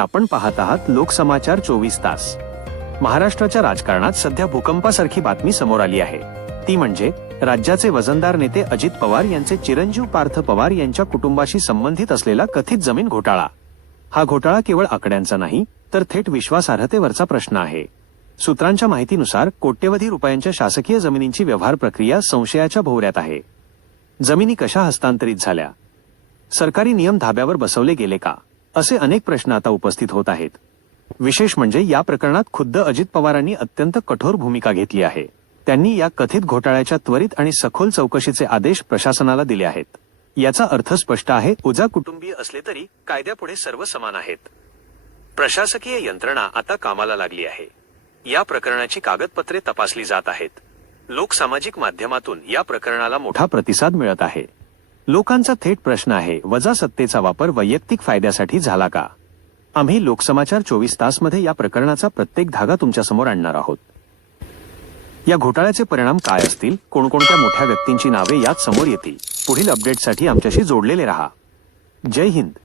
आपण पाहत आहात लोकसमाचार 24 तास। महाराष्ट्राच्या राजकारणात सध्या भूकंपासारखी बातमी समोर आली आहे। ती म्हणजे राज्याचे वजनदार नेते अजित पवार यांचे चिरंजीव पार्थ पवार यांच्या कुटुंबाशी संबंधित असलेला कथित जमीन घोटाळा। हा घोटाळा केवळ आकड्यांचा नाही, तर थेट विश्वासार्हतेवरचा प्रश्न आहे। सूत्रांच्या माहितीनुसार कोट्यवधी रुपयांच्या शासकीय जमिनींची व्यवहार प्रक्रिया संशयाच्या भोवऱ्यात आहे। जमिनी कशा हस्तांतरित झाल्या? सरकारी नियम धाब्यावर बसवले गेले का? असे अनेक प्रश्न आता उपस्थित होत आहेत। विशेष म्हणजे या प्रकरणात खुद्द अजित पवारांनी अत्यंत कठोर भूमिका घेतली आहे। त्यांनी या कथित घोटाळ्याच्या त्वरित आणि सखोल चौकशीचे आदेश प्रशासनाला दिले आहेत। याचा अर्थ स्पष्ट आहे, ओझा कुटुंबीय असले तरी कायद्यापुढे सर्व समान आहेत। प्रशासकीय यंत्रणा आता कामाला लागली आहे। या प्रकरणाची कागदपत्रे तपासली जात आहेत। लोक सामाजिक माध्यमातून या प्रकरणाला मोठा प्रतिसाद मिळत आहे। लोकांचा थेट प्रश्न आहे, वजा सत्तेचा वापर वैयक्तिक फायद्यासाठी झाला का? आम्ही लोकसमाचार 24 तास मध्ये या प्रकरणाचा प्रत्येक धागा तुमच्या समोर आणणार आहोत। या घोटाळ्याचे परिणाम काय असतील, कोणकोणत्या मोठ्या व्यक्तींची नावे यात समोर येतील, पुढील अपडेटसाठी आमच्याशी जोडलेले रहा। जय हिंद।